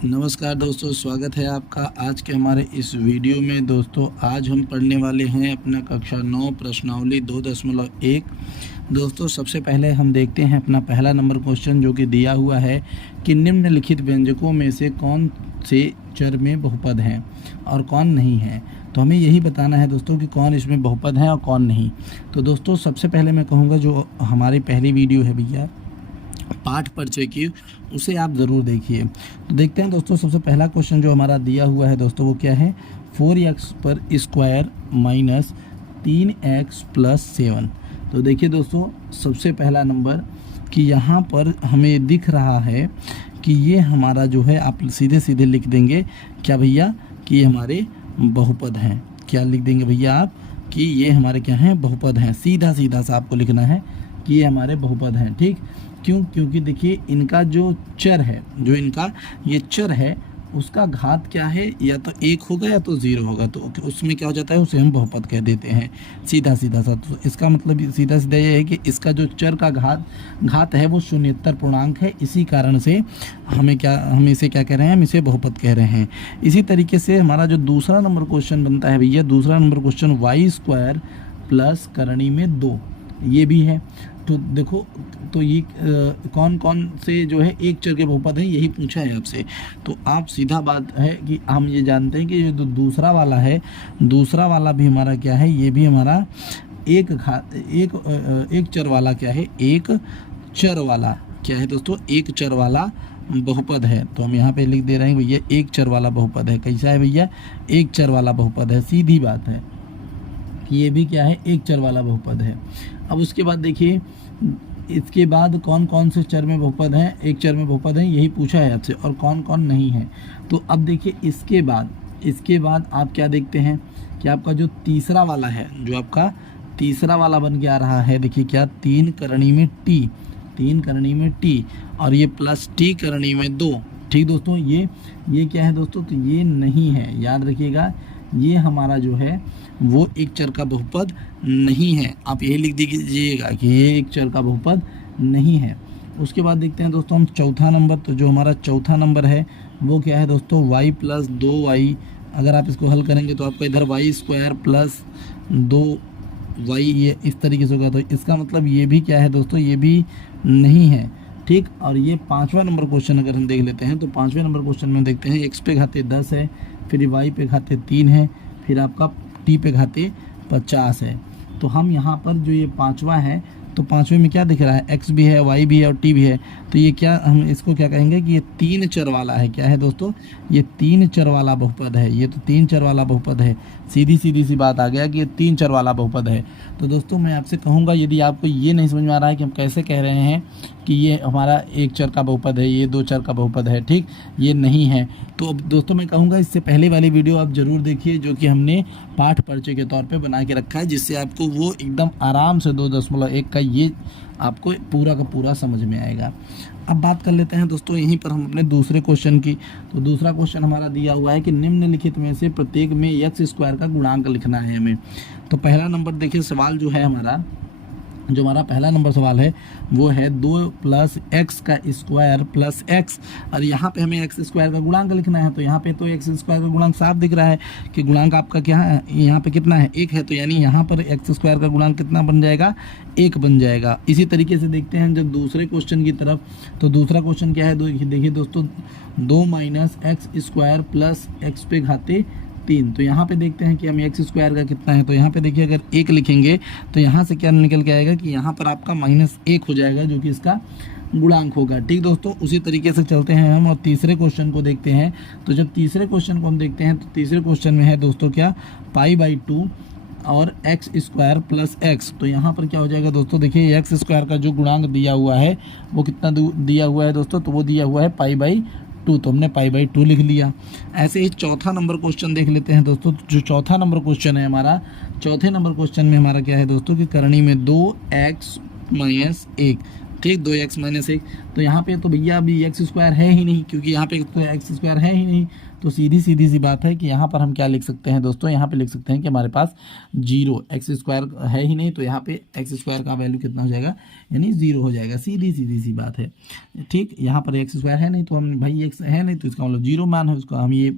नमस्कार दोस्तों, स्वागत है आपका आज के हमारे इस वीडियो में। दोस्तों आज हम पढ़ने वाले हैं अपना कक्षा 9 प्रश्नावली 2.1। दोस्तों सबसे पहले हम देखते हैं अपना पहला नंबर क्वेश्चन, जो कि दिया हुआ है कि निम्नलिखित व्यंजकों में से कौन से चर में बहुपद हैं और कौन नहीं है। तो हमें यही बताना है दोस्तों कि कौन इसमें बहुपद है और कौन नहीं। तो दोस्तों सबसे पहले मैं कहूँगा, जो हमारी पहली वीडियो है भैया पाठ परिचय की, उसे आप ज़रूर देखिए। तो देखते हैं दोस्तों, सबसे पहला क्वेश्चन जो हमारा दिया हुआ है दोस्तों वो क्या है, 4x पर स्क्वायर माइनस 3x प्लस 7। तो देखिए दोस्तों, सबसे पहला नंबर कि यहाँ पर हमें दिख रहा है कि ये हमारा जो है, आप सीधे सीधे लिख देंगे क्या भैया कि ये हमारे बहुपद हैं। क्या लिख देंगे भैया आप कि ये हमारे क्या हैं, बहुपद हैं। सीधा सीधा सा आपको लिखना है कि ये हमारे बहुपद हैं। ठीक, क्यों? क्योंकि देखिए इनका जो चर है, जो इनका ये चर है, उसका घात क्या है, या तो 1 होगा या तो 0 होगा। तो उसमें क्या हो जाता है, उसे हम बहुपद कह देते हैं सीधा सीधा सा। तो इसका मतलब सीधा सीधा ये है कि इसका जो चर का घात है वो शून्येतर पूर्णांक है। इसी कारण से हम इसे क्या कह रहे हैं, हम इसे बहुपद कह रहे हैं। इसी तरीके से हमारा जो दूसरा नंबर क्वेश्चन बनता है भैया, दूसरा नंबर क्वेश्चन y² प्लस करणी में 2, ये भी है। तो देखो, तो ये कौन कौन से जो है एक चर के बहुपद हैं, यही पूछा है आपसे। तो आप सीधा बात है कि हम ये जानते हैं कि ये जो दूसरा वाला है, दूसरा वाला भी हमारा क्या है, ये भी हमारा एक चर वाला क्या है, एक चर वाला क्या है दोस्तों, एक चर वाला बहुपद है। तो हम यहाँ पे लिख दे रहे हैं भैया एक चर वाला बहुपद है। कैसा है भैया, एक चर वाला बहुपद है। सीधी बात है कि ये भी क्या है, एक चर वाला बहुपद है। अब उसके बाद देखिए, इसके बाद कौन कौन से चर में बहुपद हैं, एक चर में बहुपद हैं, यही पूछा है आपसे, और कौन कौन नहीं है। तो अब देखिए इसके बाद आप क्या देखते हैं कि आपका जो तीसरा वाला है, जो आपका तीसरा वाला बन के आ रहा है, देखिए क्या, 3 करणी में t और ये प्लस t करणी में 2। ठीक दोस्तों, ये क्या है दोस्तों, तो ये नहीं है। याद रखिएगा, ये हमारा जो है वो एक चर का बहुपद नहीं है। आप यही लिख दीजिएगा कि ये एक चर का बहुपद नहीं है। उसके बाद देखते हैं दोस्तों हम चौथा नंबर। तो जो हमारा चौथा नंबर है वो क्या है दोस्तों, y प्लस 2y। अगर आप इसको हल करेंगे तो आपका इधर y² प्लस 2y ये इस तरीके से होगा। तो इसका मतलब ये भी क्या है दोस्तों, ये भी नहीं है। ठीक, और ये पाँचवा नंबर क्वेश्चन अगर हम देख लेते हैं, तो पाँचवें नंबर क्वेश्चन में देखते हैं x पे घाते 10 है, फिर y पे घाते 3 है, फिर आपका t पे घाते 50 है। तो हम यहाँ पर जो ये पाँचवा है, तो पाँचवें में क्या दिख रहा है, x भी है, y भी है और t भी है। तो ये क्या, हम इसको क्या कहेंगे कि ये 3 चर वाला है। क्या है दोस्तों, ये 3 चर वाला बहुपद है। ये तो 3 चर वाला बहुपद है। सीधी सी बात आ गया कि ये 3 चर वाला बहुपद है। तो दोस्तों मैं आपसे कहूँगा, यदि आपको ये नहीं समझ में आ रहा है कि हम कैसे कह रहे हैं कि ये हमारा एक चर का बहुपद है, ये 2 चर का बहुपद है, ठीक, ये नहीं है, तो अब दोस्तों मैं कहूँगा इससे पहले वाली वीडियो आप ज़रूर देखिए, जो कि हमने पाठ परिचय के तौर पे बना के रखा है, जिससे आपको वो एकदम आराम से 2.1 का ये आपको पूरा का पूरा समझ में आएगा। अब बात कर लेते हैं दोस्तों यहीं पर हम अपने दूसरे क्वेश्चन की। तो दूसरा क्वेश्चन हमारा दिया हुआ है कि निम्नलिखित में से प्रत्येक में x² का गुणांक लिखना है हमें। तो पहला नंबर देखिए, सवाल जो है हमारा, जो हमारा पहला नंबर सवाल है वो है 2 प्लस x का स्क्वायर प्लस x, और यहाँ पे हमें x² का गुणांक लिखना है। तो यहाँ पे तो x² का गुणांक साफ दिख रहा है कि गुणांक आपका क्या है, यहाँ पे कितना है, 1 है। तो यानी यहाँ पर x² का गुणांक कितना बन जाएगा, 1 बन जाएगा। इसी तरीके से देखते हैं जब दूसरे क्वेश्चन की तरफ। तो दूसरा क्वेश्चन क्या है, देखिए दोस्तों, 2 माइनस x² प्लस x पे घाते 3। तो यहाँ पे देखते हैं कि हमें x² का कितना है। तो यहाँ पे देखिए, अगर 1 लिखेंगे तो यहाँ से क्या निकल के आएगा कि यहाँ पर आपका -1 हो जाएगा, जो कि इसका गुणांक होगा। ठीक दोस्तों, उसी तरीके से चलते हैं हम और तीसरे क्वेश्चन को देखते हैं। तो जब तीसरे क्वेश्चन को हम देखते हैं, तो तीसरे क्वेश्चन में है दोस्तों क्या, π/2 और x² प्लस x। तो यहाँ पर क्या हो जाएगा दोस्तों, देखिए x² का जो गुणांक दिया हुआ है वो कितना दिया हुआ है दोस्तों, तो वो दिया हुआ है π/2। तो हमने π/2 लिख लिया। ऐसे ही चौथा नंबर क्वेश्चन देख लेते हैं दोस्तों। जो चौथा नंबर क्वेश्चन है हमारा, चौथे नंबर क्वेश्चन में हमारा क्या है दोस्तों कि करणी में 2x - 1। ठीक, 2x-1, तो यहाँ पे तो भैया अभी एक्स स्क्वायर है ही नहीं, क्योंकि यहाँ पे तो एक्स स्क्वायर है ही नहीं। तो सीधी सी बात है कि यहाँ पर हम क्या लिख सकते हैं दोस्तों, यहाँ पे लिख सकते हैं कि हमारे पास 0, एक्स स्क्वायर है ही नहीं, तो यहाँ पे एक्स स्क्वायर का वैल्यू कितना हो जाएगा, यानी 0 हो जाएगा। सीधी सी बात है। ठीक, यहाँ पर एक्स स्क्वायर है नहीं, तो हम भाई एक्स है नहीं तो इसका मतलब 0 मान है, उसका हम ये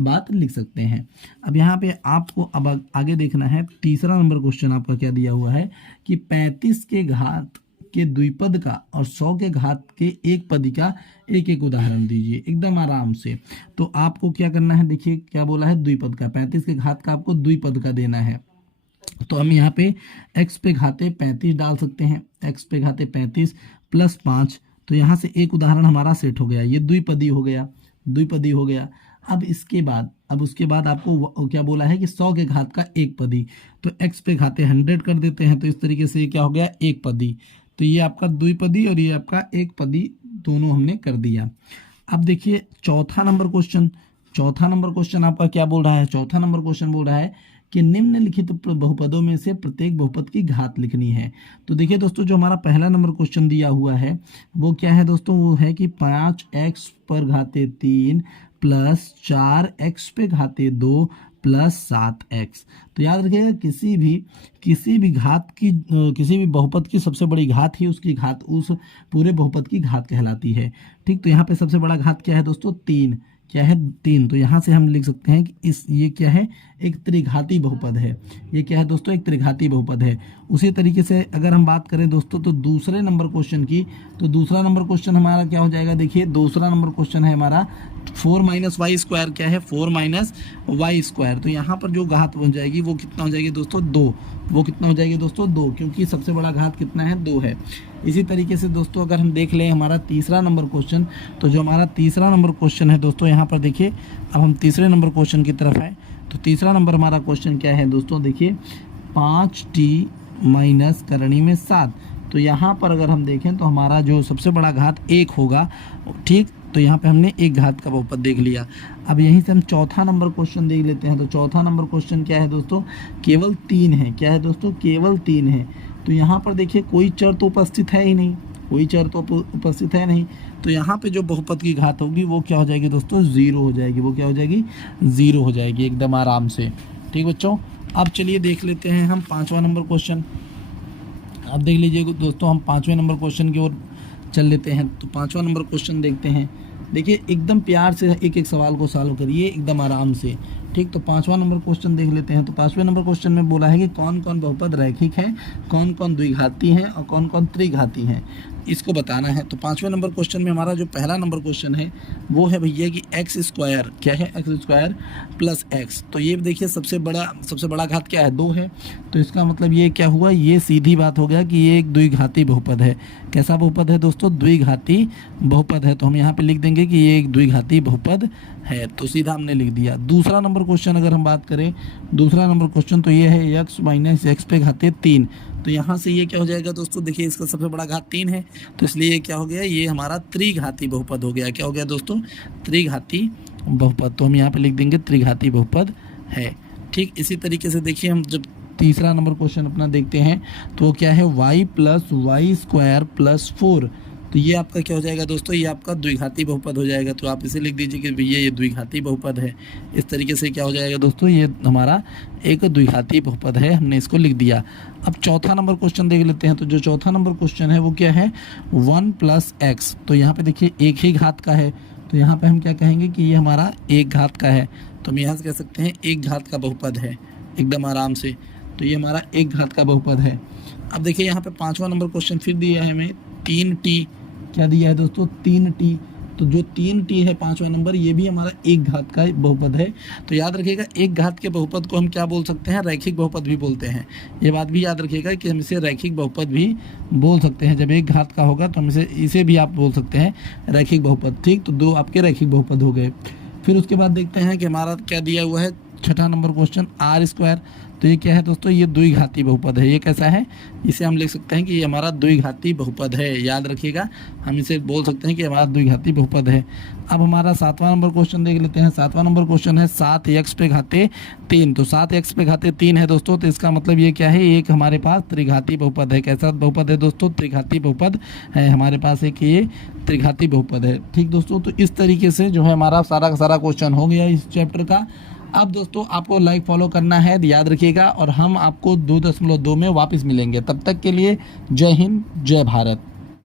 बात लिख सकते हैं। अब यहाँ पे आपको अब आगे देखना है, तीसरा नंबर क्वेश्चन आपका क्या दिया हुआ है कि 35 के घात के द्विपद का और 100 के घात के एक पदी का एक एक उदाहरण दीजिए, एकदम आराम से। तो आपको क्या करना है, देखिए क्या बोला है, द्विपद का, 35 के घात का आपको द्विपद का देना है। तो हम यहाँ पे x पे घाते 35 डाल सकते हैं, x पे घाते 35 प्लस 5, तो यहाँ से एक उदाहरण हमारा सेट हो गया, ये द्विपदी हो गया, द्विपदी हो गया। अब उसके बाद आपको क्या बोला है कि 100 के घात का एक पदी, तो x पे घाते 100 कर देते हैं, तो इस तरीके से ये क्या हो गया, एक पदी। तो ये आपका द्विपदी और ये आपका एक पदी दोनों हमने कर दिया। अब देखिए चौथा नंबर क्वेश्चन आपका क्या बोल रहा है, चौथा नंबर क्वेश्चन बोल रहा है कि निम्नलिखित बहुपदों में से प्रत्येक बहुपद की घात लिखनी है। तो देखिए दोस्तों, जो हमारा पहला नंबर क्वेश्चन दिया हुआ है वो क्या है दोस्तों, वो है कि 5x पर घाते 3 प्लस 4x पे घाते 2 प्लस 7x। तो याद रखिएगा, किसी भी घात की, किसी भी बहुपद की सबसे बड़ी घात ही उसकी घात, उस पूरे बहुपद की घात कहलाती है। ठीक, तो यहाँ पे सबसे बड़ा घात क्या है दोस्तों, 3, क्या है 3, तो यहाँ से हम लिख सकते हैं कि ये क्या है, एक त्रिघाती बहुपद है। ये क्या है दोस्तों, एक त्रिघाती बहुपद है। उसी तरीके से अगर हम बात करें दोस्तों तो दूसरे नंबर क्वेश्चन की, तो दूसरा नंबर क्वेश्चन हमारा क्या हो जाएगा, देखिए दूसरा नंबर क्वेश्चन है हमारा 4 - y स्क्वायर, क्या है 4 - y स्क्वायर। तो यहाँ पर जो घात बन जाएगी वो कितना हो जाएगी दोस्तों, 2, वो कितना हो जाएगी दोस्तों 2, क्योंकि सबसे बड़ा घात कितना है, 2 है। इसी तरीके से दोस्तों अगर हम देख लें हमारा तीसरा नंबर क्वेश्चन, तो जो हमारा तीसरा नंबर क्वेश्चन है दोस्तों, यहाँ पर देखिए, अब हम तीसरे नंबर क्वेश्चन की तरफ आए। तो तीसरा नंबर हमारा क्वेश्चन क्या है दोस्तों, देखिए 5t माइनस करणी में 7। तो यहाँ पर अगर हम देखें तो हमारा जो सबसे बड़ा घात 1 होगा। ठीक, तो यहाँ पे हमने एक घात का बहुपद देख लिया। अब यहीं से हम चौथा नंबर क्वेश्चन देख लेते हैं। तो चौथा नंबर क्वेश्चन क्या है दोस्तों, केवल 3 है, क्या है दोस्तों, केवल 3 है। तो यहाँ पर देखिए कोई चर तो उपस्थित है ही नहीं, कोई चर तो उपस्थित है नहीं, तो यहाँ पे जो बहुपद की घात होगी वो क्या हो जाएगी दोस्तों, 0 हो जाएगी। वो क्या हो जाएगी, 0 हो जाएगी, एकदम आराम से। ठीक बच्चों, अब चलिए देख लेते हैं हम पाँचवा नंबर क्वेश्चन। अब देख लीजिए दोस्तों, हम पाँचवें नंबर क्वेश्चन की ओर चल लेते हैं। तो पाँचवा नंबर क्वेश्चन देखते हैं। देखिए एकदम प्यार से एक एक सवाल को सॉल्व करिए, एकदम आराम से। ठीक, तो पाँचवा नंबर क्वेश्चन देख लेते हैं। तो पाँचवें नंबर क्वेश्चन में बोला है कि कौन कौन बहुपद रैखिक है, कौन कौन द्विघाती हैं और कौन कौन त्रिघाती हैं, इसको बताना है। तो पाँचवें नंबर क्वेश्चन में हमारा जो पहला नंबर क्वेश्चन है वो है भैया कि एक्स स्क्वायर, क्या है, एक्स स्क्वायर प्लस एक्स। तो ये देखिए सबसे बड़ा घात क्या है, 2 है। तो इसका मतलब ये क्या हुआ, ये सीधी बात हो गया कि ये एक द्विघाती बहुपद है। कैसा बहुपद है दोस्तों, द्विघाती बहुपद है। तो हम यहाँ पे लिख देंगे कि ये एक द्विघाती बहुपद है, तो सीधा हमने लिख दिया। दूसरा नंबर क्वेश्चन अगर हम बात करें, दूसरा नंबर क्वेश्चन तो ये है x माइनस एक्स पे घाते 3। तो यहाँ से ये क्या हो जाएगा दोस्तों, देखिए इसका सबसे बड़ा घात 3 है, तो इसलिए ये क्या हो गया, ये हमारा त्रिघाती बहुपद हो गया। क्या हो गया दोस्तों, त्रिघाती बहुपद। तो हम यहाँ पे लिख देंगे त्रिघाती बहुपद है। ठीक, इसी तरीके से देखिए हम जब तीसरा नंबर क्वेश्चन अपना देखते हैं तो क्या है, y plus y square plus 4। तो ये आपका क्या हो जाएगा दोस्तों, ये आपका द्विघाती बहुपद हो जाएगा। तो आप इसे लिख दीजिए कि भैया ये द्विघाती बहुपद है। इस तरीके से क्या हो जाएगा दोस्तों, ये हमारा एक द्विघाती बहुपद है, हमने इसको लिख दिया। अब चौथा नंबर क्वेश्चन देख लेते हैं। तो जो चौथा नंबर क्वेश्चन है वो क्या है, 1 प्लस एक्स। तो यहाँ पे देखिए एक ही घात का है, तो यहाँ पे हम क्या कहेंगे कि ये हमारा एक घात का है। तो हम यहाँ से कह सकते हैं एक घात का बहुपद है, एकदम आराम से। तो ये हमारा एक घात का बहुपद है। अब देखिए यहाँ पे पाँचवा नंबर क्वेश्चन फिर दिया है हमें 3t। क्या दिया है दोस्तों, 3t। तो जो 3t है पाँचवा नंबर, ये भी हमारा एक घात का बहुपद है। तो याद रखिएगा एक घात के बहुपद को हम क्या बोल सकते हैं, रैखिक बहुपद भी बोलते हैं। ये बात भी याद रखिएगा कि हम इसे रैखिक बहुपद भी बोल सकते हैं। जब एक घात का होगा तो हम इसे भी आप बोल सकते हैं रैखिक बहुपद। ठीक, तो 2 आपके रैखिक बहुपद हो गए। फिर उसके बाद देखते हैं कि हमारा क्या दिया हुआ है, छठा नंबर क्वेश्चन आर स्क्वायर, तो ये क्या है दोस्तों, ये द्विघाती बहुपद है। ये कैसा है, इसे हम लिख सकते हैं कि ये हमारा द्विघाती बहुपद है, याद रखिएगा, हम इसे बोल सकते हैं कि हमारा द्विघाती बहुपद है। अब हमारा 7वां नंबर क्वेश्चन देख लेते हैं। 7वां नंबर क्वेश्चन है 7x पे घाते 3, तो 7x पे घाते 3 है दोस्तों, तो इसका मतलब ये क्या है, एक हमारे पास त्रिघाती बहुपद है। कैसा बहुपद है दोस्तों, त्रिघाती बहुपद है हमारे पास, एक ये त्रिघाती बहुपद है। ठीक दोस्तों, तो इस तरीके से जो है हमारा सारा का सारा क्वेश्चन हो गया इस चैप्टर का। अब दोस्तों आपको लाइक फॉलो करना है, याद रखिएगा, और हम आपको 2.2 में वापस मिलेंगे। तब तक के लिए जय हिंद, जय भारत।